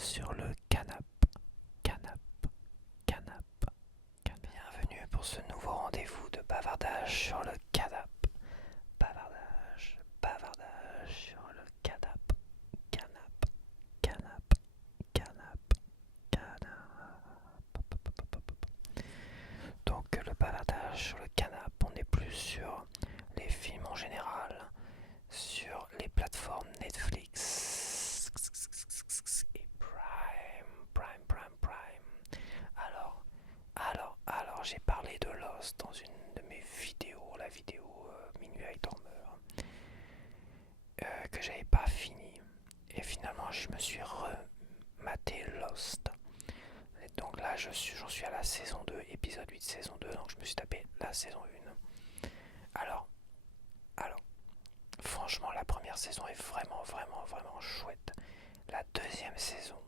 sur le canap, canap, canap, canap. Bienvenue pour ce nouveau rendez-vous de bavardage sur le canap. Bavardage, bavardage sur le canap, canap, canap, canap, canap. Donc le bavardage sur le canap, on est plus sur les films en général, sur les plateformes Netflix et Prime. Alors, j'ai parlé de Lost dans une de mes vidéos, la vidéo Minuit avec Dormeur, que j'avais pas fini. Et finalement, je me suis rematé Lost. Et donc là, j'en suis à la saison 2, épisode 8, saison 2, donc je me suis tapé la saison 1. Alors, alors, franchement, la première saison est vraiment chouette. La deuxième saison,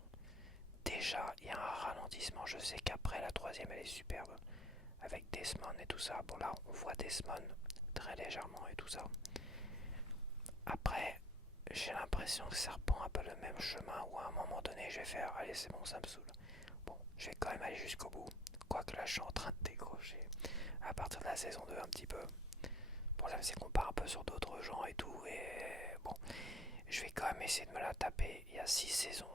déjà, il y a un ralentissement. Je sais qu'après, la troisième, elle est superbe. Avec Desmond et tout ça. Bon, là, on voit Desmond très légèrement et tout ça. Après, j'ai l'impression que ça reprend un peu le même chemin où à un moment donné, je vais faire allez, c'est bon, ça me saoule. Bon, je vais quand même aller jusqu'au bout. Quoique là, je suis en train de décrocher à partir de la saison 2 un petit peu. Le problème, c'est qu'on part un peu sur d'autres gens et tout. Et bon, je vais quand même essayer de me la taper. Il y a 6 saisons.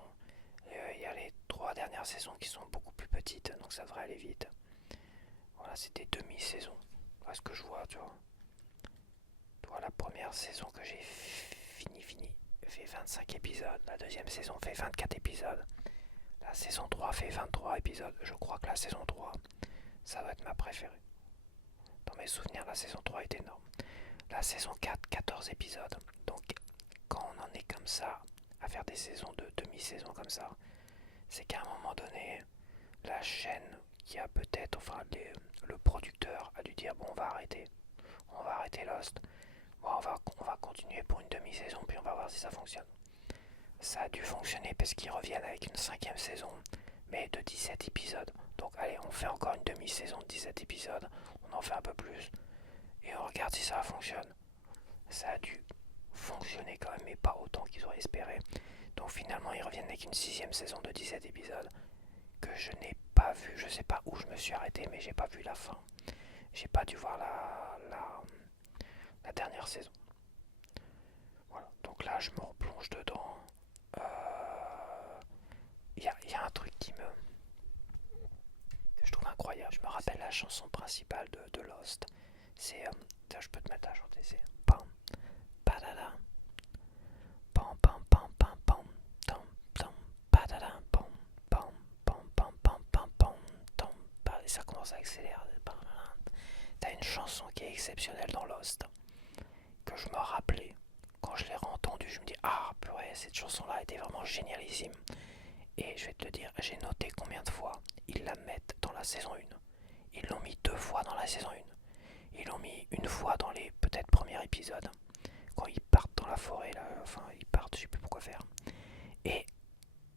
Il y a les 3 dernières saisons qui sont beaucoup plus petites, donc ça devrait aller vite. Voilà, c'est des demi-saisons. Voilà ce que je vois, tu vois. La première saison que j'ai fini fait 25 épisodes. La deuxième saison fait 24 épisodes. La saison 3 fait 23 épisodes. Je crois que la saison 3, ça va être ma préférée. Dans mes souvenirs, la saison 3 est énorme. La saison 4, 14 épisodes. Donc, quand on en est comme ça, à faire des saisons de demi-saison comme ça, c'est qu'à un moment donné, la chaîne qui a peut-être, le producteur a dû dire bon, on va arrêter Lost. Bon, on va continuer pour une demi-saison, puis on va voir si ça fonctionne. Ça a dû fonctionner parce qu'ils reviennent avec une cinquième saison, mais de 17 épisodes. Donc allez, on fait encore une demi-saison de 17 épisodes, on en fait un peu plus, et on regarde si ça fonctionne. Ça a dû fonctionner quand même, mais pas autant qu'ils auraient espéré. Donc finalement, ils reviennent avec une sixième saison de 17 épisodes, que je n'ai pas vu. Je sais pas où je me suis arrêté, mais j'ai pas vu la fin. J'ai pas dû voir la dernière saison. Voilà, donc là je me replonge dedans. Il y a un truc que je trouve incroyable. Je me rappelle la chanson principale de Lost. C'est. Je peux te mettre à chanter. C'est. Pam, padada, pam, pam, pam, pam, pam, tam, tam, padada, pam, pam, pam, pam, pam, pam, pam, tam, et ça commence à accélérer. T'as une chanson qui est exceptionnelle dans Lost. Que je me rappelais. Quand je l'ai entendue, je me dis ah purée, cette chanson-là était vraiment génialissime. Et je vais te le dire, j'ai noté combien de fois ils la mettent dans la saison 1. Ils l'ont mis 2 fois dans la saison 1. Ils l'ont mis une fois dans les peut-être premiers épisodes. Quand ils partent dans la forêt, là, enfin ils partent, je sais plus pourquoi faire. Et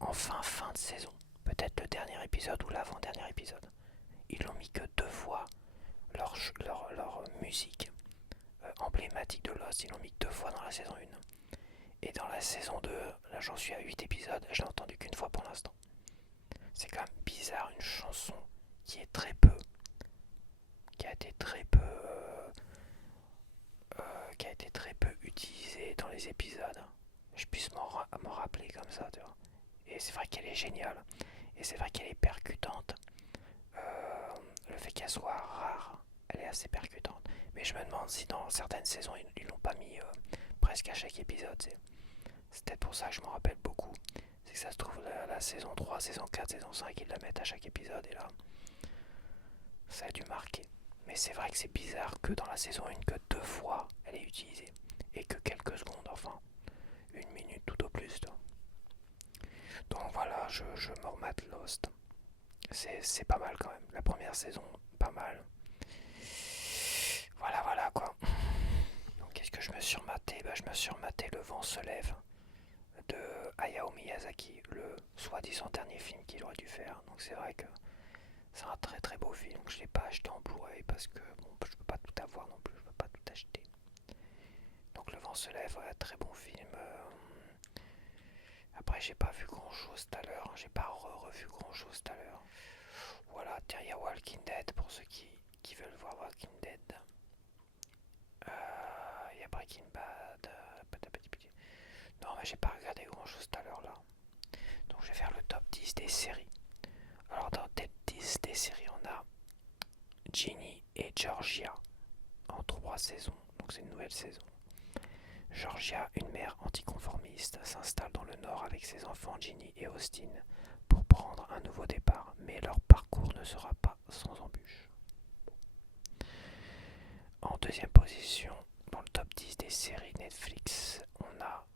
enfin fin de saison, peut-être le dernier épisode ou l'avant-dernier épisode. Ils l'ont mis que 2 fois leur musique emblématique de Lost, ils l'ont mis 2 fois dans la saison 1. Et dans la saison 2, là j'en suis à 8 épisodes, je l'ai entendu qu'une fois pour l'instant. C'est quand même bizarre, une chanson qui est très peu, qui a été très peu, qui a été très peu utilisée dans les épisodes. Je puisse m'en rappeler comme ça, tu vois. Et c'est vrai qu'elle est géniale, et c'est vrai qu'elle est percutante. Le fait qu'elle soit rare, elle est assez percutante. Mais je me demande si dans certaines saisons ils l'ont pas mis presque à chaque épisode. C'est peut-être pour ça que je m'en rappelle beaucoup. C'est que ça se trouve la saison 3, saison 4, saison 5, ils la mettent à chaque épisode et là, ça a dû marquer. Mais c'est vrai que c'est bizarre que dans la saison 1, que 2 fois elle est utilisée. Et que quelques secondes, enfin, 1 minute tout au plus. Donc voilà, je me remate Lost. C'est pas mal quand même. La première saison, pas mal. Voilà quoi. Donc qu'est-ce que je me suis rematé? Je me suis rematé Le vent se lève de Hayao Miyazaki, le soi-disant dernier film qu'il aurait dû faire. Donc c'est vrai que c'est un très très beau film. Je l'ai pas acheté en Blu-ray parce que bon, je peux pas tout avoir non plus, je peux pas tout acheter. Donc Le vent se lève, très bon film. Après, j'ai pas vu grand chose tout à l'heure. J'ai pas revu grand chose tout à l'heure. Voilà, tiens, il y a Walking Dead pour ceux qui veulent voir Walking Dead. Il y a Breaking Bad. Non, mais j'ai pas regardé grand chose tout à l'heure là. Donc, je vais faire le top 10 des séries. Alors, dans le top 10 des séries, on a Ginny et Georgia en 3 saisons. Donc, c'est une nouvelle saison. Georgia, une mère anticonformiste, s'installe dans le Nord avec ses enfants Ginny et Austin pour prendre un nouveau départ, mais leur parcours ne sera pas sans embûches. En deuxième position, dans le top 10 des séries Netflix, on a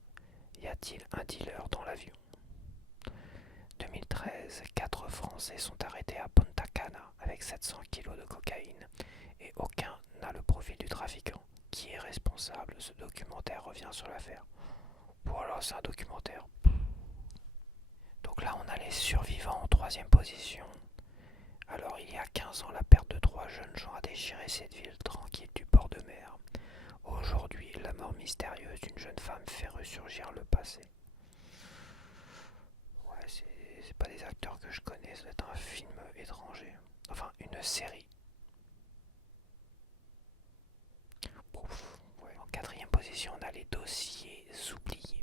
Y a-t-il un dealer dans l'avion 2013, 4 Français sont arrêtés à Punta Cana avec 700 kg de cocaïne et aucun n'a le profil du trafiquant. Qui est responsable? Ce documentaire revient sur l'affaire. Voilà, c'est un documentaire. Donc là, on a les survivants en troisième position. Alors, il y a 15 ans, la perte de 3 jeunes gens a déchiré cette ville tranquille du bord de mer. Aujourd'hui, la mort mystérieuse d'une jeune femme fait ressurgir le passé. Ouais, c'est pas des acteurs que je connais, ça doit être un film étranger. Enfin, une série. Ouf, ouais. En quatrième position, on a les dossiers oubliés.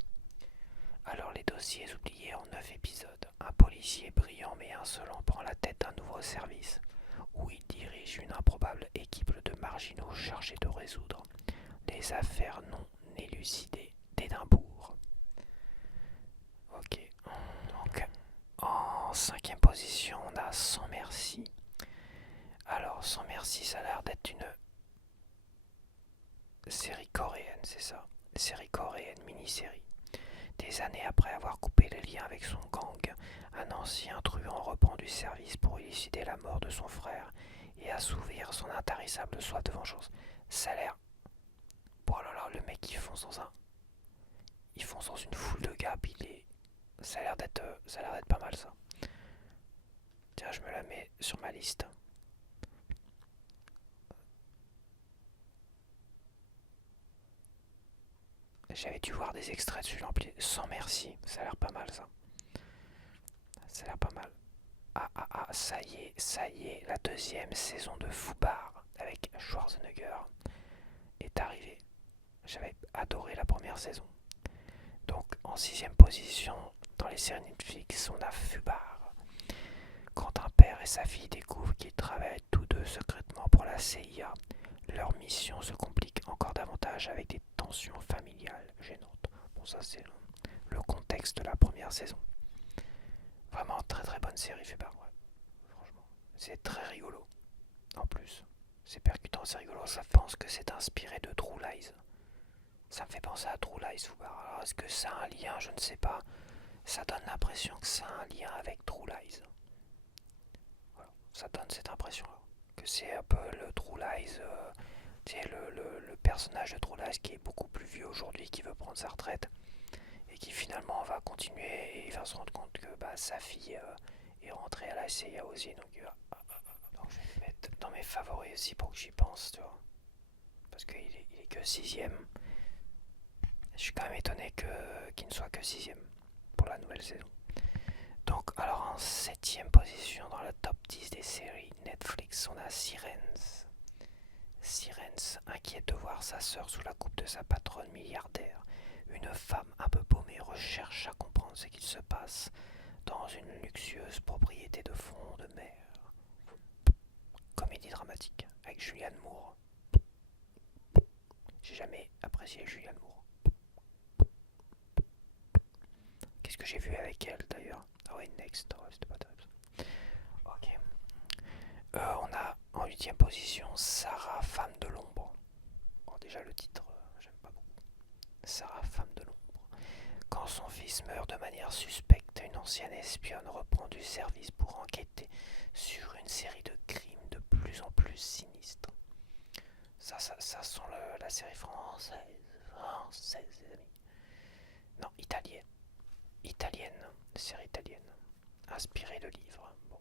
Alors, les dossiers oubliés en 9 épisodes. Un policier brillant mais insolent prend la tête d'un nouveau service où il dirige une improbable équipe de marginaux chargés de résoudre les affaires non élucidées d'Édimbourg. Ok, donc en cinquième position, on a Sans Merci. Alors, Sans Merci, ça a l'air d'être une série coréenne, c'est ça? Série coréenne, mini-série. Des années après avoir coupé les liens avec son gang, un ancien truand reprend du service pour élucider la mort de son frère et assouvir son intarissable soif de vengeance. Ça a l'air... Oh là là, le mec il fonce dans un... Il fonce dans une foule de gars, puis il est... Ça a l'air d'être pas mal ça. Tiens, je me la mets sur ma liste. J'avais dû voir des extraits dessus, Sans Merci, ça a l'air pas mal ça. Ça a l'air pas mal. Ça y est, la deuxième saison de Foubar avec Schwarzenegger est arrivée. J'avais adoré la première saison. Donc en sixième position dans les séries Netflix, on a Fubar. Quand un père et sa fille découvrent qu'ils travaillent tous deux secrètement pour la CIA, leur mission se complique encore davantage avec des tensions familiales gênantes. Bon, ça c'est le contexte de la première saison. Vraiment très très bonne série Fubar, ouais. Franchement, c'est très rigolo. En plus, c'est percutant, c'est rigolo. Ça pense que c'est inspiré de True Lies. Ça me fait penser à True Lies Fubar. Alors est-ce que ça a un lien? Je ne sais pas. Ça donne l'impression que ça a un lien avec True Lies. Voilà, ça donne cette impression-là. Que c'est un peu le True Lies, c'est le personnage de True Lies qui est beaucoup plus vieux aujourd'hui, qui veut prendre sa retraite et qui finalement va continuer et il va se rendre compte que sa fille est rentrée à la CIA aussi. Donc, donc je vais le mettre dans mes favoris aussi pour que j'y pense, tu vois. Parce qu'il est que sixième. Je suis quand même étonné qu'il ne soit que sixième pour la nouvelle saison. Donc, alors en septième position dans la top 10 des séries Netflix, on a Sirens. Sirens, inquiète de voir sa sœur sous la coupe de sa patronne milliardaire, une femme un peu paumée recherche à comprendre ce qu'il se passe dans une luxueuse propriété de front de mer. Comédie dramatique avec Julianne Moore. J'ai jamais apprécié Julianne Moore. Qu'est-ce que j'ai vu avec elle d'ailleurs? Ah ouais, Next, oh, c'était pas terrible. Ok. On a en huitième position Sarah, femme de l'ombre. Bon, déjà le titre, j'aime pas beaucoup. Sarah, femme de l'ombre. Quand son fils meurt de manière suspecte, une ancienne espionne reprend du service pour enquêter sur une série de crimes de plus en plus sinistres. Ça sent la série française, les amis. Non, italienne. Série italienne, inspirée de livres. Bon.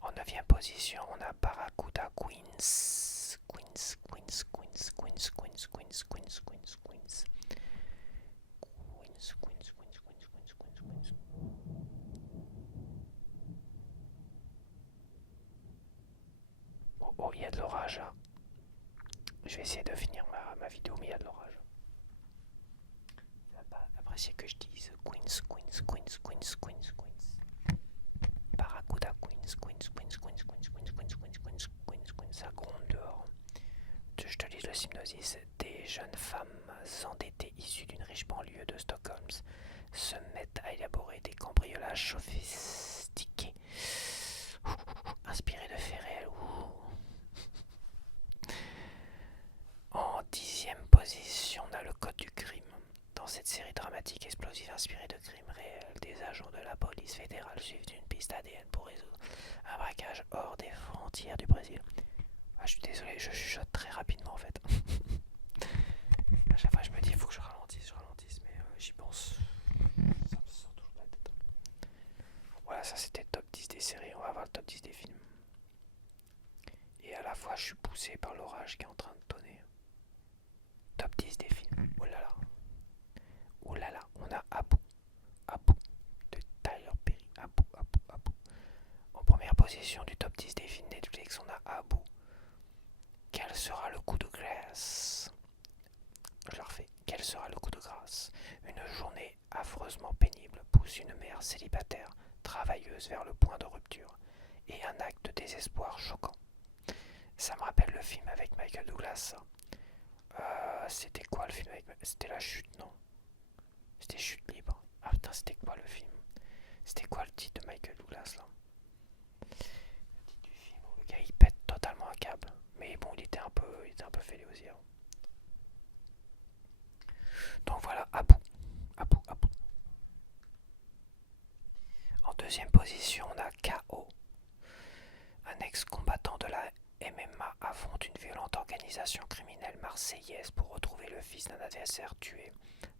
En neuvième position, on a Barracuda Queens. Oh, oh, il y a de l'orage là. Je vais essayer de finir ma vidéo, mais il y a de l'orage. Après, c'est que je dise Queens, Queens, Queens, Queens, Queens, Queens. Barracuda, Queens, Queens, Queens, Queens, Queens, Queens, Queens, Queens, Queens, Queens, Queens, ça gronde dehors. Je te lis le synopsis. Des jeunes femmes endettées issues d'une riche banlieue de Stockholm se mettent à élaborer des cambriolages sophistiqués, inspirés de faits réels. En 10e position, on a le code du crime. Dans cette série dramatique explosive inspirée de crimes réels, des agents de la police fédérale suivent une piste ADN pour résoudre un braquage hors des frontières du Brésil. Ah, je suis désolé, je chuchote très rapidement en fait. À chaque fois je me dis il faut que je ralentisse, mais j'y pense. Ça me sort toujours de la tête. Voilà, ça c'était le top 10 des séries, on va voir le top 10 des films. Et à la fois je suis poussé par l'orage qui est en train de tonner. Top 10 des films, oh là là. Oh là là, on a Abu, Abu de Tyler Perry, Abu, Abu, Abu. En première position du top 10 des films Netflix, on a Abu. Quel sera le coup de grâce? Je la refais. Quel sera le coup de grâce? Une journée affreusement pénible pousse une mère célibataire, travailleuse vers le point de rupture, et un acte de désespoir choquant. Ça me rappelle le film avec Michael Douglas. C'était quoi le film avec... C'était La Chute, non? C'était Chute libre. Ah putain, c'était quoi le film? C'était quoi le titre de Michael Douglas là? Le titre du film où le gars il pète totalement un câble. Mais bon, il était un peu fêlé aux yeux. Donc voilà, Abu, Abu, Abu. En deuxième position, on a KO. Un ex-combattant de la MMA affronte une violente organisation criminelle marseillaise pour retrouver le fils d'un adversaire tué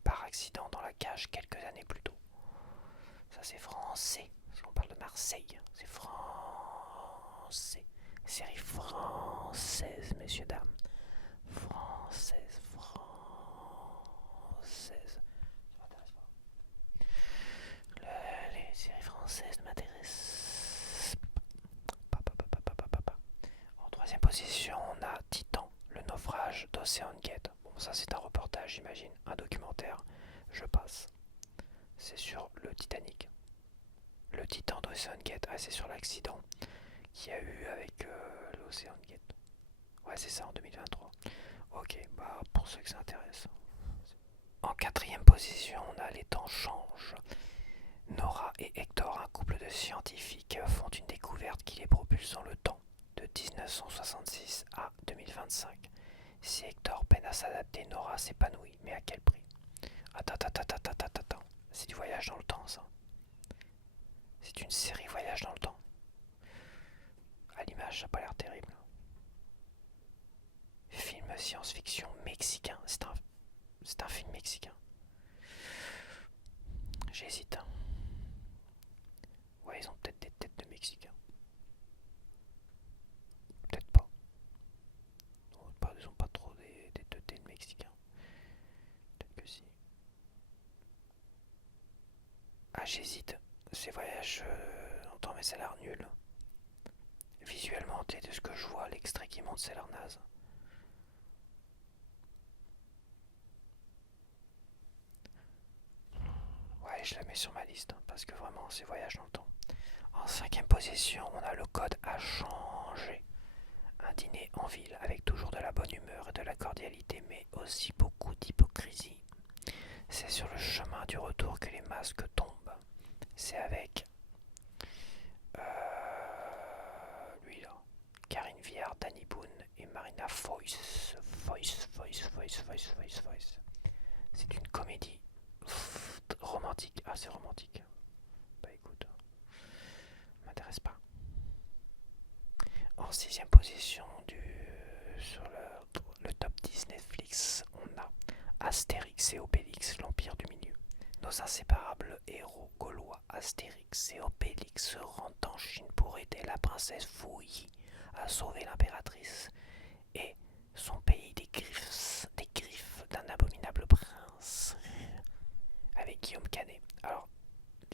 par accident dans la cage quelques années plus tôt. Ça c'est français, parce qu'on parle de Marseille, c'est français. Série française, messieurs, dames. Française, française. Ça m'intéresse pas. Les séries françaises ne m'intéressent pas. En troisième position, on a Titan, le naufrage d'Ocean Gate. Bon, ça c'est un reportage, j'imagine, un documentaire. Je passe. C'est sur le Titanic. Le Titan d'Ocean Gate, ah, c'est sur l'accident qu'il y a eu avec l'Ocean Gate. Ouais, c'est ça en 2023. Ok, bah pour ceux que ça intéresse. En quatrième position, on a Les temps changent. Nora et Hector, un couple de scientifiques, font une découverte qui les propulse dans le temps, de 1966 à 2025. Si Hector peine à s'adapter, Nora s'épanouit, mais à quel prix? Attends. C'est du voyage dans le temps, ça. C'est une série voyage dans le temps. À l'image, ça n'a pas l'air terrible. Film science-fiction mexicain. C'est un film mexicain. J'hésite. Ouais, ils ont peut-être des têtes de Mexicains. Peut-être pas. Ils ont pas trop des têtes de Mexicains. Peut-être que si. Ah, j'hésite. Ces voyages en temps, mais ça a l'air nul. Visuellement, de ce que je vois, l'extrait qui monte, ça a l'air naze. Ouais, je la mets sur ma liste, parce que vraiment, c'est voyage dans le temps. En cinquième position, on a Le Code à changer. Un dîner en ville avec toujours de la bonne humeur et de la cordialité, mais aussi beaucoup d'hypocrisie. C'est sur le chemin du retour que les masques tombent. C'est avec lui là, Karine Viard, Danny Boone et Marina Foïs. C'est une comédie romantique. Ah, c'est romantique. Bah écoute, m'intéresse pas. En sixième position sur le top 10 Netflix, on a Astérix et Obélix, l'Empire du Milieu. Nos inséparables héros gaulois Astérix et Obélix se rendent en Chine pour aider la princesse Fu Yi à sauver l'impératrice et son pays des griffes d'un abominable prince. Avec Guillaume Canet. Alors,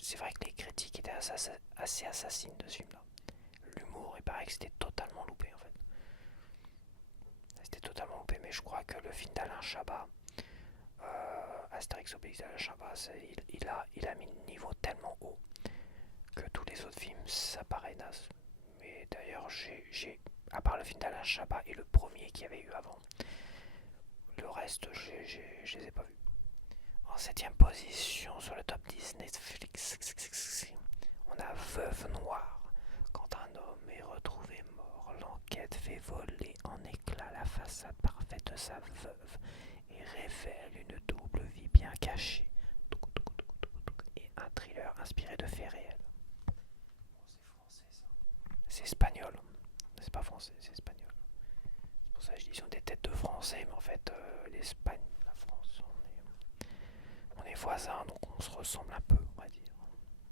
c'est vrai que les critiques étaient assez assassines de ce film-là. L'humour, il paraît que c'était totalement loupé en fait. je crois que le film d'Alain Chabat, Astérix Obélix d'Alain Chabat, il a mis le niveau tellement haut que tous les autres films, ça paraît naze. Mais d'ailleurs, à part le film d'Alain Chabat et le premier qu'il y avait eu avant, le reste, je les ai pas vus. En 7ème position sur le top 10 Netflix, on a Veuve Noire. Quand un homme est retrouvé mort, l'enquête fait voler en éclats la façade parfaite de sa veuve et révèle une double vie bien cachée. Et un thriller inspiré de faits réels. C'est espagnol. C'est pas français, c'est espagnol. C'est pour ça que je dis qu'ils ont des têtes de français, mais en fait, l'Espagne, la France, on est voisins, donc on se ressemble un peu, on va dire.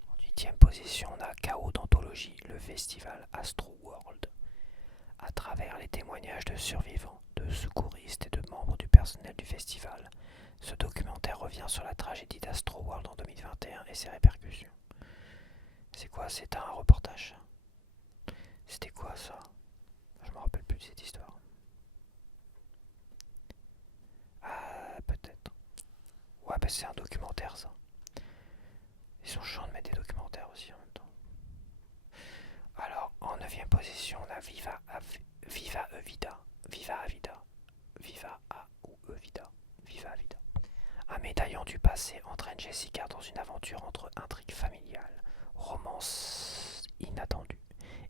En 8ème position, on a Chaos d'anthologie, le festival Astro World. À travers les témoignages de survivants, de secouristes et de membres du personnel du festival, ce documentaire revient sur la tragédie d'Astro World en 2021 et ses répercussions. C'est quoi? C'est un reportage? C'était quoi ça? Je me rappelle plus de cette histoire. Ah, peut-être. Ouais, bah c'est un documentaire ça. Ils sont chiants de mettre des documentaires aussi en même temps. Alors, en 9ème position, on a Viva Evida. Viva Avida. Viva A ou Evida. Viva Avida. Un médaillon du passé entraîne Jessica dans une aventure entre intrigue familiale, romance inattendue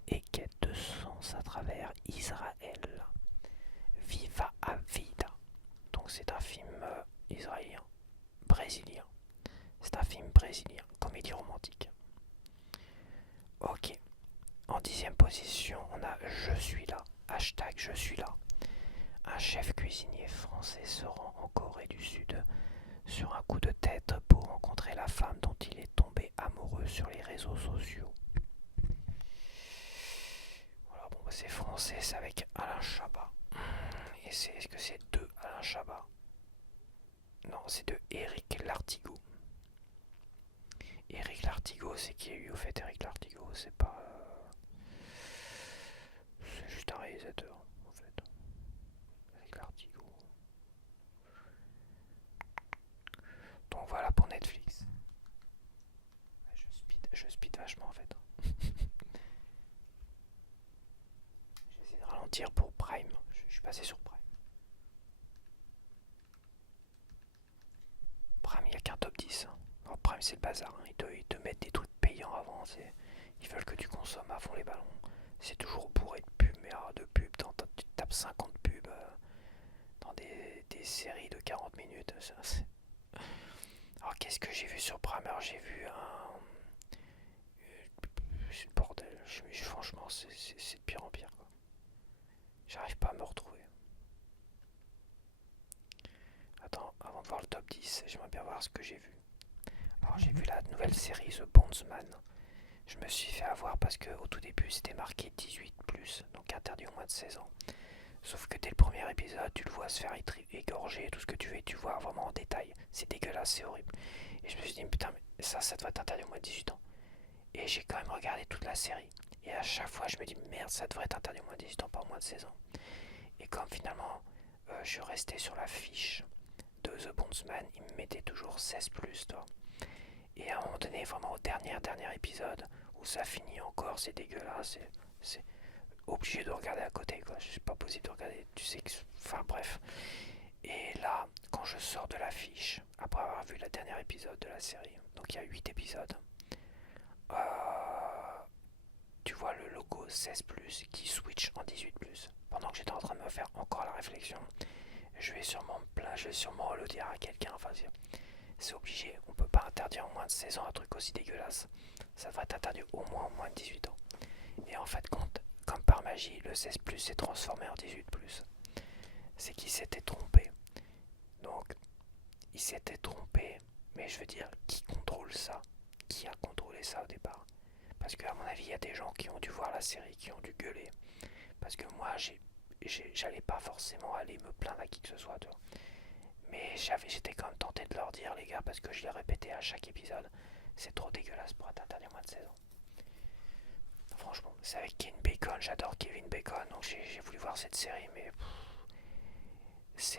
et quête de sens à travers Israël. Viva Avida. Donc c'est un film israélien, brésilien. C'est un film brésilien, comédie romantique. Ok. En 10ème position, on a Je suis là. Hashtag Je suis là. Un chef cuisinier français se rend en Corée du Sud sur un coup de tête pour rencontrer la femme dont il est tombé amoureux sur les réseaux sociaux. Voilà, bon, bah c'est français, c'est avec Alain Chabat. Et est-ce que c'est de Alain Chabat? Non, c'est de Éric Lartigot. Éric Lartigot, c'est qui a eu au fait Éric Lartigot? C'est pas. C'est juste un réalisateur, en fait. Éric Lartigot. Donc voilà pour Netflix. Je speed vachement en fait. J'essaie de ralentir pour Prime. Je suis passé sur Prime. Prime, il n'y a qu'un top 10. Alors Prime, c'est le bazar. Hein. Ils te mettent des trucs payants avant. Ils veulent que tu consommes à fond les ballons. C'est toujours bourré de pubs. Mais de pubs, tu tapes 50 pubs dans des séries de 40 minutes. Alors qu'est-ce que j'ai vu sur Prime? Alors j'ai vu un. C'est le bordel. Franchement, c'est de pire en pire. Quoi. J'arrive pas à me retrouver. Attends, avant de voir le top 10, j'aimerais bien voir ce que j'ai vu. Alors j'ai vu la nouvelle série The Bondsman. Je me suis fait avoir parce que au tout début c'était marqué 18+, donc interdit au moins de 16 ans. Sauf que dès le premier épisode, tu le vois se faire égorger, tout ce que tu veux, et tu vois vraiment en détail. C'est dégueulasse, c'est horrible. Et je me suis dit, putain, mais ça doit être interdit au moins de 18 ans. Et j'ai quand même regardé toute la série. Et à chaque fois, je me dis, merde, ça devrait être interdit au moins de 18 ans, pas au moins de 16 ans. Et comme finalement, je suis resté sur la fiche de The Bondsman, il me mettait toujours 16+, toi. Et à un moment donné, vraiment au dernier épisode, où ça finit encore, c'est dégueulasse, c'est obligé de regarder à côté, quoi. C'est pas possible de regarder, tu sais que. Enfin bref. Et là, quand je sors de l'affiche, après avoir vu le dernier épisode de la série, donc il y a 8 épisodes, tu vois le logo 16+, qui switch en 18+. Pendant que j'étais en train de me faire encore la réflexion, je vais sûrement me plaindre, je vais sûrement le dire à quelqu'un, enfin c'est obligé, on peut pas interdire en moins de 16 ans un truc aussi dégueulasse. Ça devrait être interdit au moins de 18 ans. Et en fait, comme par magie, le 16+ s'est transformé en 18+. C'est qu'il s'était trompé. Donc, il s'était trompé, mais je veux dire, qui contrôle ça? Qui a contrôlé ça au départ? Parce qu'à mon avis, il y a des gens qui ont dû voir la série, qui ont dû gueuler. Parce que moi, j'allais pas forcément aller me plaindre à qui que ce soit, toi. Mais j'étais quand même tenté de leur dire, les gars, parce que je l'ai répété à chaque épisode, c'est trop dégueulasse pour être interdit moins de 16 ans. Franchement, c'est avec Kevin Bacon, j'adore Kevin Bacon, donc j'ai voulu voir cette série, mais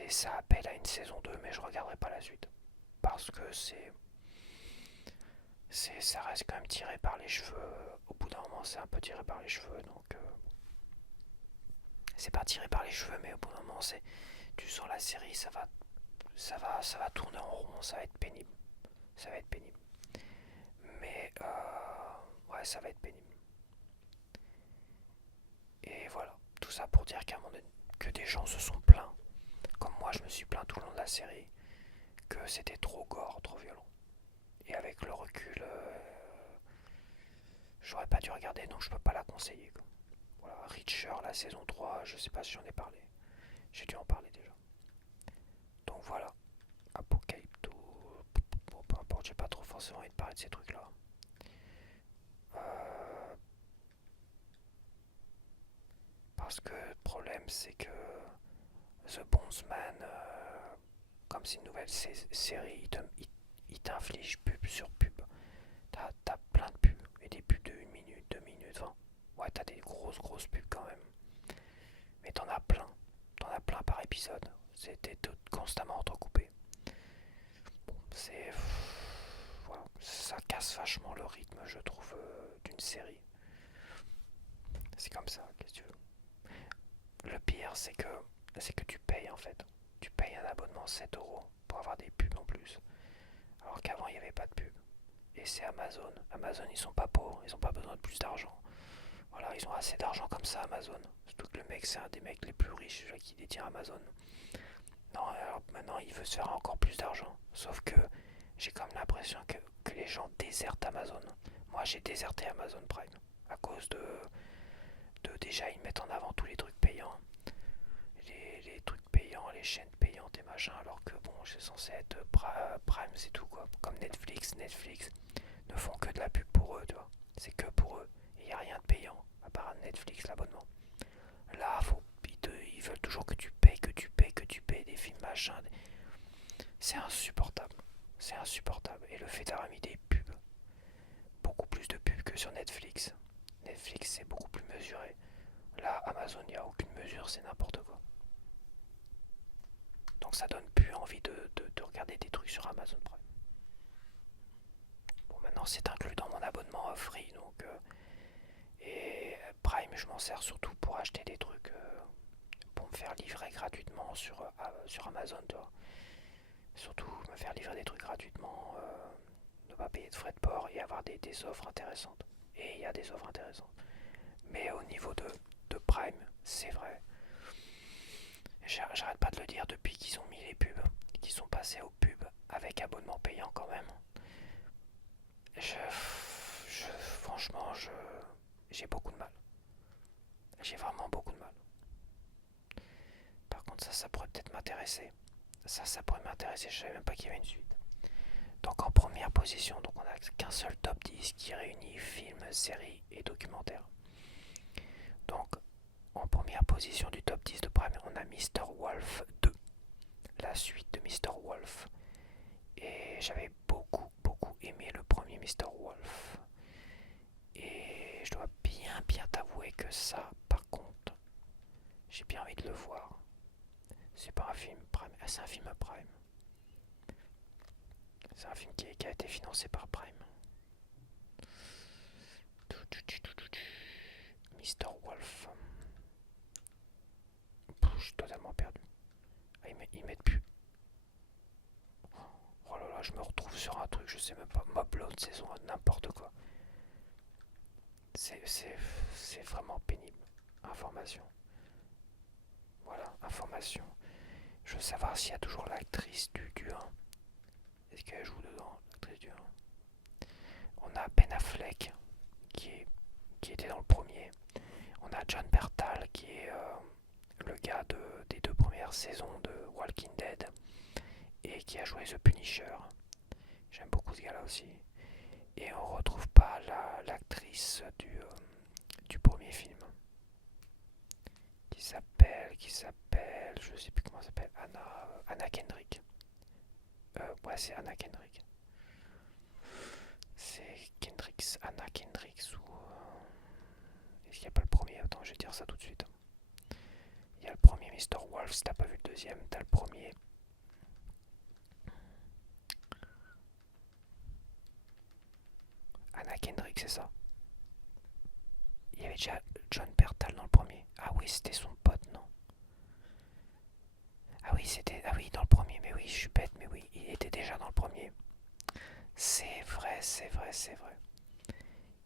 Et ça appelle à une saison 2, mais je regarderai pas la suite. Parce que ça reste quand même tiré par les cheveux. Au bout d'un moment, c'est un peu tiré par les cheveux, donc c'est pas tiré par les cheveux, mais au bout d'un moment, tu sens la série, ça va tourner en rond, ça va être pénible, ça va être pénible. Mais ouais, ça va être pénible. Et voilà, tout ça pour dire qu'à un moment donné, que des gens se sont plaints, comme moi je me suis plaint tout le long de la série, que c'était trop gore, trop violent. Et avec le recul, j'aurais pas dû regarder, donc je peux pas la conseiller, quoi. Voilà, Reacher, la saison 3, je sais pas si j'en ai parlé. J'ai dû en parler déjà. Donc voilà, Apocalypto. Bon, peu importe, j'ai pas trop forcément envie de parler de ces trucs-là. Euh, Parce que le problème, c'est que The Bondsman, comme c'est une nouvelle série, il t'inflige pub sur pub. T'as plein de pubs, et des pubs de 1 minute, 2 minutes, enfin. Ouais, t'as des grosses pubs quand même. Mais t'en as plein par épisode. C'était constamment entrecoupé. Bon, voilà, ça casse vachement le rythme, je trouve, d'une série. C'est comme ça, qu'est-ce que tu veux. Le pire, c'est que tu payes en fait. Tu payes un abonnement 7 euros pour avoir des pubs en plus. Alors qu'avant, il n'y avait pas de pubs. Et c'est Amazon. Amazon, ils sont pas pauvres, ils ont pas besoin de plus d'argent. Voilà, ils ont assez d'argent comme ça, Amazon. Surtout que le mec, c'est un des mecs les plus riches qui détient Amazon. Non, alors maintenant, il veut se faire encore plus d'argent. Sauf que j'ai comme l'impression que les gens désertent Amazon. Moi, j'ai déserté Amazon Prime à cause de déjà, ils mettent en avant tous les trucs payants. Les trucs payants, les chaînes payantes et machin, alors que bon, c'est censé être Prime, c'est tout quoi. Comme Netflix ne font que de la pub pour eux, tu vois. C'est que pour eux. Il n'y a rien de payant, à part Netflix, l'abonnement. Là, ils veulent toujours que tu payes, des films machin. C'est insupportable. C'est insupportable. Et le fait d'avoir mis des pubs, beaucoup plus de pubs que sur Netflix. Netflix, c'est beaucoup plus mesuré. Là, Amazon, il n'y a aucune mesure, c'est n'importe quoi. Donc ça donne plus envie de regarder des trucs sur Amazon Prime. Bon, maintenant c'est inclus dans mon abonnement free, donc et Prime, je m'en sers surtout pour acheter des trucs pour me faire livrer gratuitement sur Amazon, tu vois. Surtout me faire livrer des trucs gratuitement, ne pas payer de frais de port et avoir des offres intéressantes. Et il y a des offres intéressantes. Mais au niveau de Prime, c'est vrai. J'arrête pas de le dire depuis qu'ils ont mis les pubs, qu'ils sont passés aux pubs avec abonnement payant quand même. Franchement, j'ai beaucoup de mal. J'ai vraiment beaucoup de mal. Par contre, ça pourrait peut-être m'intéresser. Ça pourrait m'intéresser, je savais même pas qu'il y avait une suite. Donc en première position, donc on n'a qu'un seul top 10 qui réunit films, séries et documentaires. Donc en première position du top 10 de Prime, on a Mr. Wolf 2, la suite de Mr. Wolf. Et j'avais beaucoup aimé le premier Mr. Wolf. Et je dois bien t'avouer que ça, par contre, j'ai bien envie de le voir. C'est pas un film Prime, c'est un film Prime. C'est un film qui a été financé par Prime. Mr. Wolf. Je suis totalement perdu. Ah, ils mettent plus. Oh là là, je me retrouve sur un truc, je sais même pas. Mobload saison 1, n'importe quoi. C'est vraiment pénible. Information. Voilà, information. Je veux savoir s'il y a toujours l'actrice du 1. Est-ce qu'elle joue dedans, l'actrice du 1? On a Ben Affleck qui était dans le premier. On a John Bertal qui est le gars des 2 premières saisons de Walking Dead et qui a joué The Punisher. J'aime beaucoup ce gars-là aussi. Et on retrouve pas l'actrice du premier film qui s'appelle, je sais plus comment elle s'appelle, Anna Kendrick. Ouais, c'est Anna Kendrick. C'est Anna Kendricks ou est-ce qu'il n'y a pas le premier? Attends, je vais dire ça tout de suite. Il y a le premier Mr. Wolf, si t'as pas vu le deuxième, t'as le premier. Anna Kendrick, c'est ça. Il y avait déjà John Pertal dans le premier. Ah oui, c'était son pote, non? Ah oui, c'était. Ah oui, dans le premier, mais oui, je suis bête, mais oui, il était déjà dans le premier. C'est vrai, c'est vrai, c'est vrai.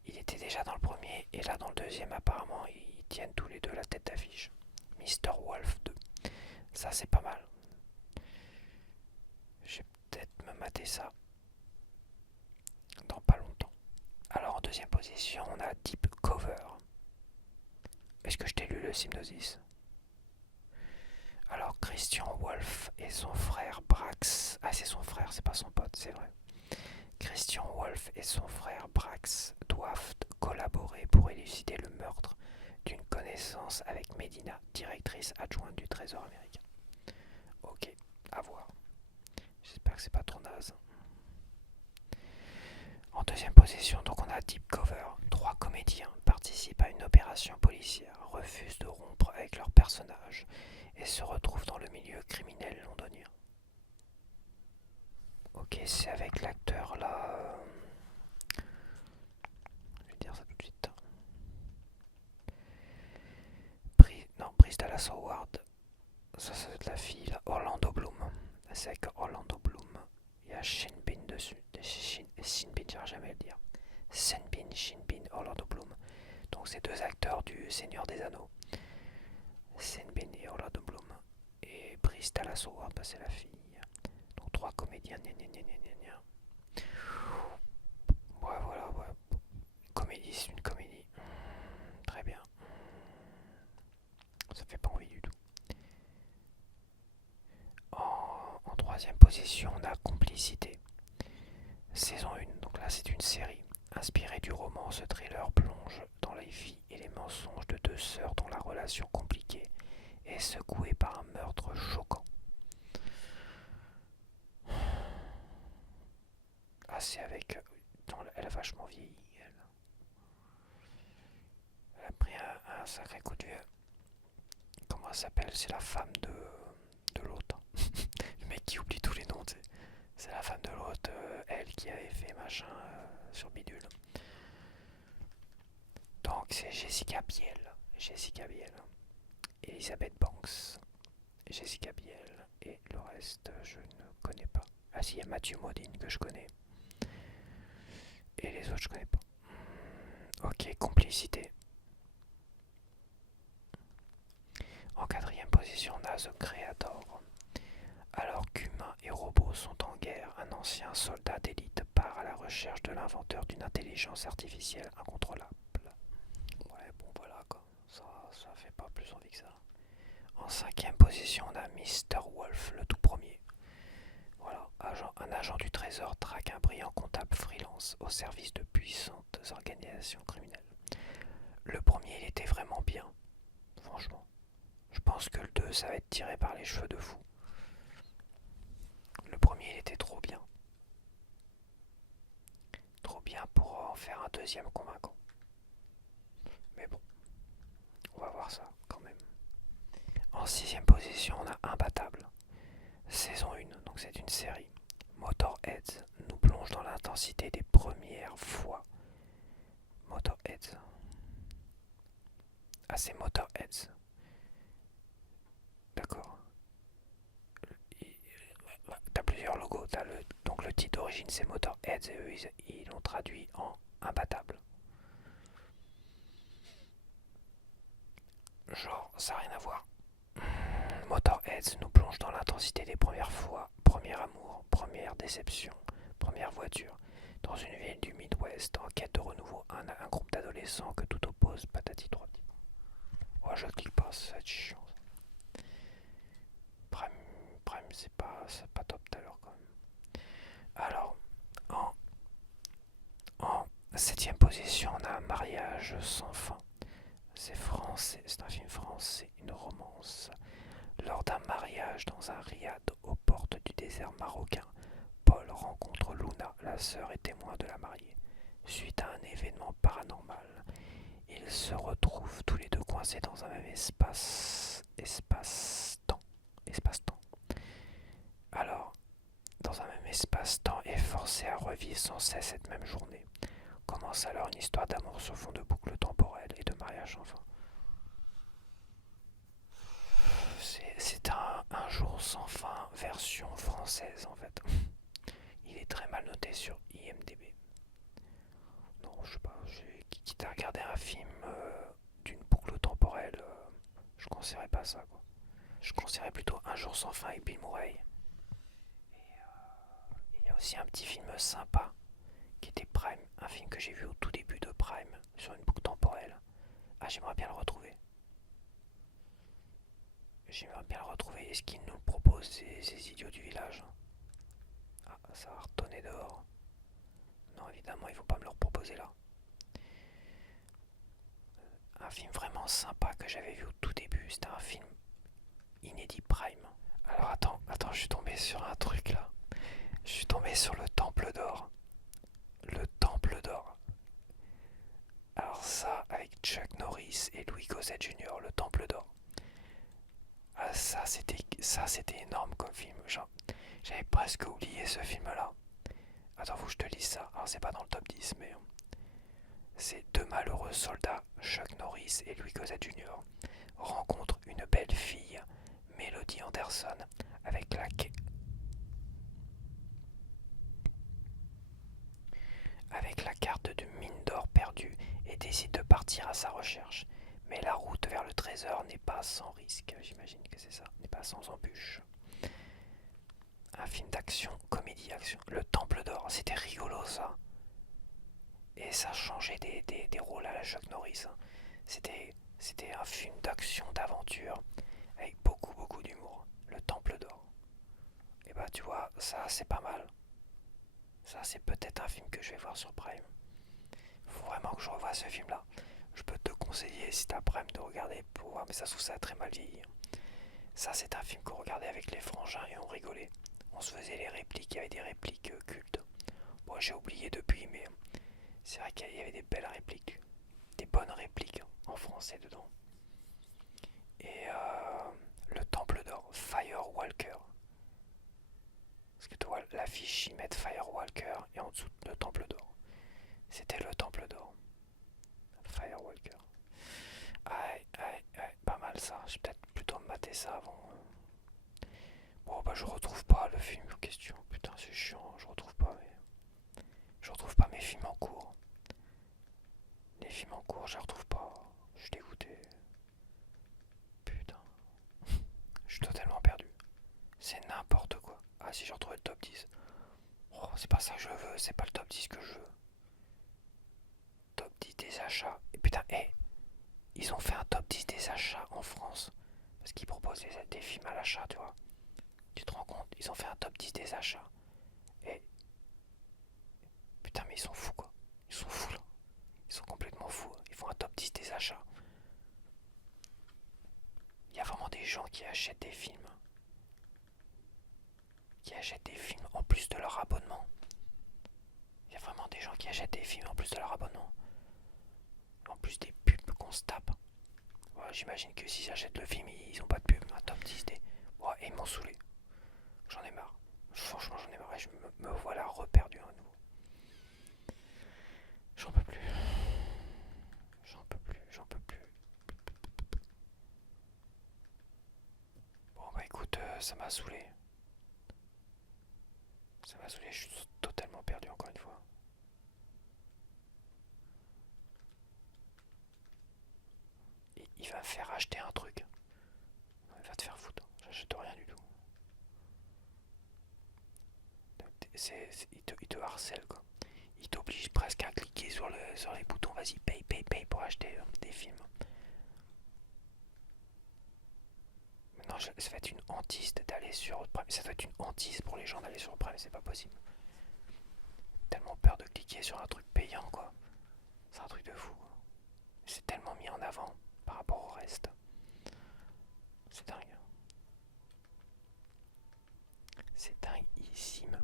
Il était déjà dans le premier, et là dans le deuxième, apparemment, ils tiennent tous les deux la tête d'affiche. Mr. Wolf 2. Ça, c'est pas mal. Je vais peut-être me mater ça dans pas longtemps. Alors en deuxième position, on a Deep Cover. Est-ce que je t'ai lu le Hypnosis? Alors Christian Wolf et son frère Brax. Ah, c'est son frère, c'est pas son pote, c'est vrai. Christian Wolf et son frère Brax doivent collaborer pour élucider le meurtre d'une connaissance avec Medina, directrice adjointe du Trésor américain. Ok, à voir. J'espère que c'est pas trop naze. En deuxième position, donc on a Deep Cover. 3 comédiens participent à une opération policière, refusent de rompre avec leur personnage et se retrouvent dans le milieu criminel londonien. Ok, c'est avec l'acteur là. Je vais dire ça tout de suite. Non, Bryce Dallas Howard. Ça c'est de la fille là. Orlando Bloom. C'est avec Orlando Bloom. Il y a Shin Bin dessus. Shin Bin, j'arrive jamais à le dire. Shin Bin, Orlando Bloom. Donc c'est deux acteurs du Seigneur des Anneaux. Shin Bin et Orlando Bloom. Et Bryce Dallas Howard, c'est la fille. Donc 3 comédiens. Ouais, voilà, ouais. Comédie, c'est une comédie. Très bien. Ça fait pas envie du tout. En troisième position, on a Complicité. Saison 1, donc là c'est une série. Inspirée du roman, ce thriller plonge dans les vies et les mensonges de deux sœurs dont la relation compliquée est secouée par un meurtre choquant. Ah, c'est avec... elle a vachement vieilli, elle. Elle a pris un sacré coup de vieux. Comment elle s'appelle? C'est la femme de l'autre. Le mec qui oublie tous les noms, tu sais. C'est la femme de l'autre, elle qui avait fait machin sur Bidule. Donc c'est Jessica Biel. Jessica Biel. Elizabeth Banks. Jessica Biel. Et le reste, je ne connais pas. Ah si, il y a Matthew Modine que je connais. Et les autres, je connais pas. Ok, Complicité. En quatrième position, on a The Creator. Alors qu'humains et robots sont en guerre, un ancien soldat d'élite part à la recherche de l'inventeur d'une intelligence artificielle incontrôlable. Ouais, bon voilà quoi, ça fait pas plus envie que ça. En cinquième position, on a Mr. Wolf, le tout premier. Voilà, un agent du trésor traque un brillant comptable freelance au service de puissantes organisations criminelles. Le premier, il était vraiment bien, franchement. Je pense que le 2, ça va être tiré par les cheveux de fou. Le premier, il était trop bien. Trop bien pour en faire un deuxième convaincant. Mais bon, on va voir ça quand même. En sixième position, on a Imbattable. Saison 1, donc c'est une série. Motorhead nous plonge dans l'intensité des premières fois. Motorhead. Ah, c'est Motorheads. D'accord. T'as plusieurs logos. Donc le titre d'origine c'est Motorheads et eux ils l'ont traduit en Imbattable. Genre, ça n'a rien à voir. Motorheads nous plonge dans l'intensité des premières fois, premier amour, première déception, première voiture, dans une ville du Midwest en quête de renouveau, un groupe d'adolescents que tout oppose, patati droite. Oh, je clique pas, ça va être chiant. Prime c'est pas top tout à l'heure quand même. Alors, en septième position, on a Un mariage sans fin. C'est français, c'est un film français, une romance. Lors d'un mariage dans un riad aux portes du désert marocain, Paul rencontre Luna, la sœur et témoin de la mariée. Suite à un événement paranormal, Ils se retrouvent tous les deux coincés dans un même espace-temps. Espace-temps. Alors, dans un même espace-temps et forcés à revivre sans cesse cette même journée. Commence alors une histoire d'amour sur fond de boucles temporelles et de mariage enfin. C'est un jour sans fin version française en fait. Il est très mal noté sur IMDb. Non, je sais pas, quitte à regarder un film d'une boucle temporelle, je conseillerais pas ça quoi. Je conseillerais plutôt Un jour sans fin avec Bill Murray. Il y a aussi un petit film sympa qui était Prime, un film que j'ai vu au tout début de Prime sur une boucle temporelle. Ah, j'aimerais bien le retrouver. J'aimerais bien le retrouver. Est-ce qu'il nous le propose ces idiots du village? Ah, ça va retonner dehors. Non, évidemment, il faut pas me le proposer là. Un film vraiment sympa que j'avais vu au tout début, c'était un film inédit Prime. Alors attends, je suis tombé sur un truc là. Je suis tombé sur le Temple d'Or. Le Temple d'Or. Alors ça, avec Chuck Norris et Louis Gossett Jr., le Temple d'Or. Ah, ça c'était énorme comme film. J'avais presque oublié ce film-là. Attends, faut que je te lise ça. Alors c'est pas dans le top 10, mais c'est deux malheureux soldats, Chuck Norris et Louis Gossett Jr., rencontrent une belle fille, Melody Anderson, avec la carte de mine d'or perdue et décide de partir à sa recherche. Mais la route vers le trésor n'est pas sans risque, j'imagine que c'est ça, n'est pas sans embûche. Un film d'action, comédie-action. Le Temple d'Or, c'était rigolo ça. Et ça changeait des rôles à la Chuck Norris. Hein. C'était un film d'action, d'aventure, avec beaucoup d'humour. Le Temple d'Or. Et bah tu vois, ça c'est pas mal. Ça c'est peut-être un film que je vais voir sur Prime. Faut vraiment que je revoie ce film là. Je peux te conseiller si t'as Prime de regarder pour voir, mais ça se trouve ça a très mal vieilli. Ça c'est un film qu'on regardait avec les frangins et on rigolait. On se faisait les répliques, il y avait des répliques cultes. Bon j'ai oublié depuis mais c'est vrai qu'il y avait des belles répliques. Des bonnes répliques en français dedans. Et le Temple d'Or, Firewalker. Parce que tu vois l'affiche, ils mettent Firewalker et en dessous le Temple d'Or. C'était le Temple d'Or. Firewalker. Aïe, aïe, aïe, pas mal ça. J'ai peut-être plutôt maté ça avant. Bon, bah je retrouve pas le film en question. Putain, c'est chiant, je retrouve pas. Je retrouve pas mes films en cours. Les films en cours, je les retrouve pas. Je suis dégoûté. Putain. Je suis totalement perdu. C'est n'importe quoi. Ah, si j'ai retrouvé le top 10. Oh, c'est pas ça que je veux, c'est pas le top 10 que je veux. Top 10 des achats. Et putain, ils ont fait un top 10 des achats en France. Parce qu'ils proposent des films à l'achat, tu vois. Tu te rends compte, ils ont fait un top 10 des achats. Et putain, mais ils sont fous quoi. Ils sont fous là. Ils sont complètement fous. Ils font un top 10 des achats. Il y a vraiment des gens qui achètent des films. Qui achètent des films en plus de leur abonnement. Il y a vraiment des gens qui achètent des films en plus de leur abonnement. En plus des pubs qu'on se tape. Ouais, j'imagine que s'ils achètent le film, ils ont pas de pub. Un top 10 des. Ouais, et ils m'ont saoulé. J'en ai marre. Franchement, j'en ai marre. Et je me voilà reperdu à nouveau. J'en peux plus. J'en peux plus. J'en peux plus. Bon, bah écoute, ça m'a saoulé. Ça m'a saoulé. Je suis totalement perdu encore une fois. Il va me faire acheter un truc. Il va te faire foutre. J'achète rien du tout. Il te harcèle quoi. Il t'oblige presque à cliquer sur les boutons. Vas-y, paye pour acheter des films. Maintenant, ça va être une hantise d'aller sur Prime. Ça doit être une hantise pour les gens d'aller sur Prime. C'est pas possible. Tellement peur de cliquer sur un truc payant quoi. C'est un truc de fou. C'est tellement mis en avant par rapport au reste. C'est dingue. C'est dinguissime.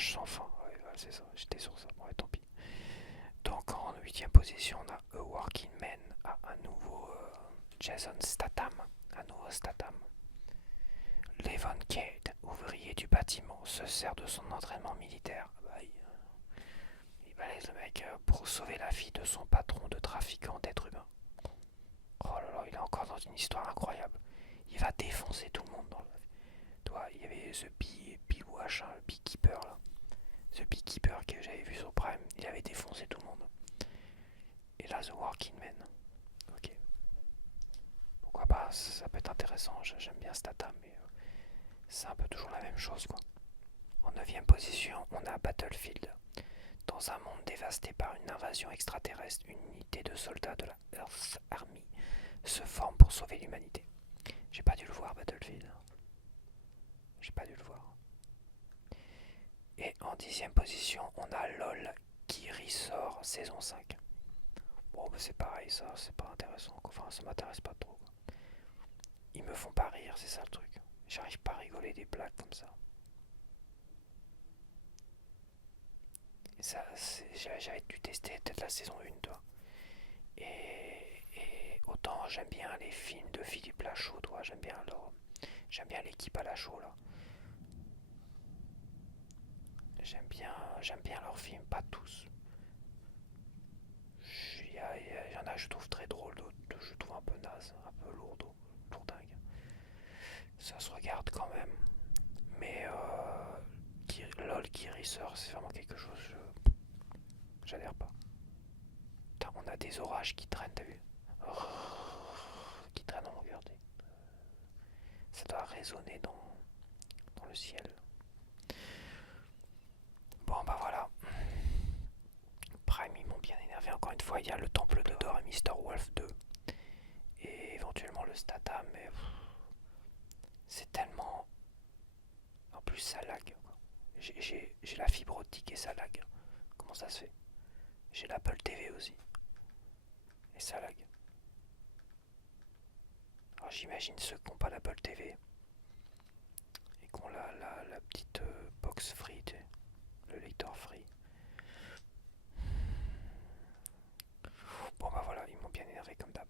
H sans fin. Ouais, voilà, c'est ça, j'étais sur ça. Bon, ouais, tant pis. Donc en huitième position, on a A Working Man, à un nouveau Jason Statham. Un nouveau Statham. Levon Cade, ouvrier du bâtiment, se sert de son entraînement militaire. Bah, il balèze le mec pour sauver la fille de son patron de trafiquant d'êtres humains. Oh là là, il est encore dans une histoire incroyable. Il va défoncer tout le monde dans le... Toi, il y avait ce Beewatch, le Beekeeper là. Ce Beekeeper que j'avais vu sur Prime, il avait défoncé tout le monde. Et là, The Working Man. Ok. Pourquoi pas, ça peut être intéressant. J'aime bien Statham, mais c'est un peu toujours la même chose quoi. En neuvième position, on a Battlefield. Dans un monde dévasté par une invasion extraterrestre, une unité de soldats de la Earth Army se forme pour sauver l'humanité. J'ai pas dû le voir Battlefield. J'ai pas dû le voir. Et en dixième position, on a LOL qui ressort saison 5. Bon bah c'est pareil ça, c'est pas intéressant. Enfin ça m'intéresse pas trop. Ils me font pas rire, c'est ça le truc. J'arrive pas à rigoler des blagues comme ça. Et ça j'avais dû tester peut-être la saison 1 toi. Et autant j'aime bien les films de Philippe Lachaud, toi, j'aime bien l'équipe à Lachaud là. J'aime bien leurs films, pas tous. Il y en a que je trouve très drôle, d'autres je trouve un peu naze, un peu lourdingue. Ça se regarde quand même. Mais LOL qui ressort, c'est vraiment quelque chose, j'adhère pas. Putain, on a des orages qui traînent, t'as vu? Qui traînent en longueur. Ça doit résonner dans le ciel. Bon bah voilà. Prime, ils m'ont bien énervé encore une fois. Il y a le Temple de Dor et Mr. Wolf 2. Et éventuellement le Statham, mais c'est tellement... En plus ça lag. J'ai la fibre optique et ça lag. Comment ça se fait? J'ai l'Apple TV aussi. Et ça lag. Alors j'imagine ceux qui n'ont pas l'Apple TV et qui ont la petite box free, tu sais, le lecteur free. Bon bah voilà, ils m'ont bien énervé comme d'hab.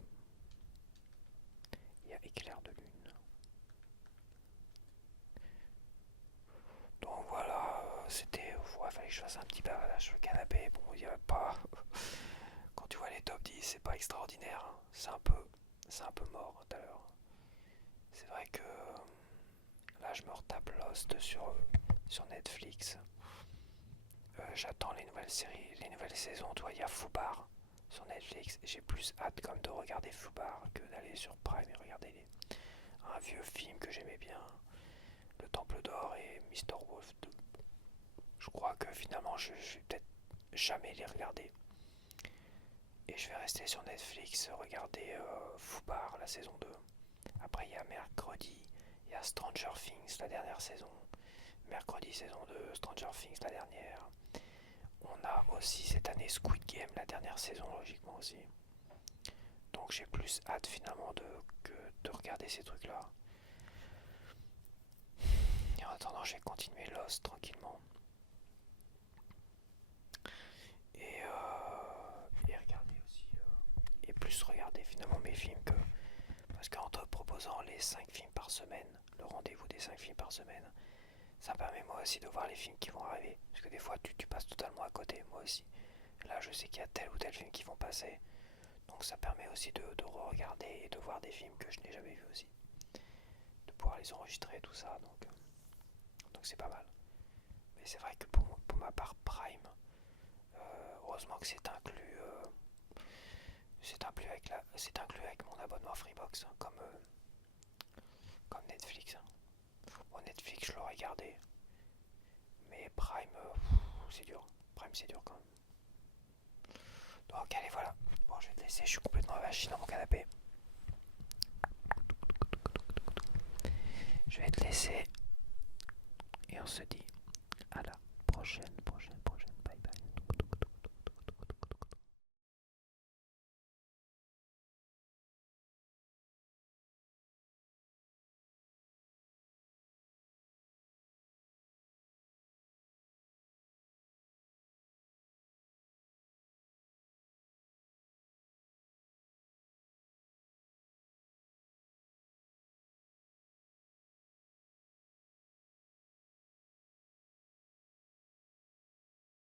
Il y a éclair de lune. Donc voilà, c'était... Ouais, fallait que je fasse un petit bavardage sur le canapé. Bon, il n'y a pas... Quand tu vois les top 10, c'est pas extraordinaire. Hein. C'est un peu mort tout à l'heure. C'est vrai que là, je me retape Lost sur Netflix. J'attends les nouvelles séries, les nouvelles saisons. Tu vois, il y a Foubar sur Netflix. J'ai plus hâte comme de regarder Foubar que d'aller sur Prime et regarder un vieux film que j'aimais bien, Le Temple d'Or et Mr. Wolf 2. Je crois que finalement, je vais peut-être jamais les regarder. Et je vais rester sur Netflix, regarder Foubar, la saison 2. Après, il y a Mercredi, il y a Stranger Things, la dernière saison. Mercredi, saison 2, Stranger Things, la dernière. On a aussi cette année Squid Game, la dernière saison, logiquement aussi. Donc j'ai plus hâte finalement de regarder ces trucs-là. Et en attendant, je vais continuer Lost tranquillement. Et regarder aussi. Et plus regarder finalement mes films que... Parce qu'en te proposant les 5 films par semaine, le rendez-vous des 5 films par semaine, ça permet moi aussi de voir les films qui vont arriver. Parce que des fois tu passes totalement à côté, moi aussi. Là je sais qu'il y a tel ou tel film qui vont passer. Donc ça permet aussi de re-regarder et de voir des films que je n'ai jamais vus aussi. De pouvoir les enregistrer et tout ça. Donc c'est pas mal. Mais c'est vrai que pour ma part Prime, heureusement que c'est inclus. C'est inclus avec mon abonnement Freebox, hein, comme Netflix. Hein. Bon, Netflix, je l'aurais gardé. Mais Prime, c'est dur. Prime, c'est dur quand même. Donc, allez, voilà. Bon, je vais te laisser. Je suis complètement avachi dans mon canapé. Je vais te laisser. Et on se dit à la prochaine.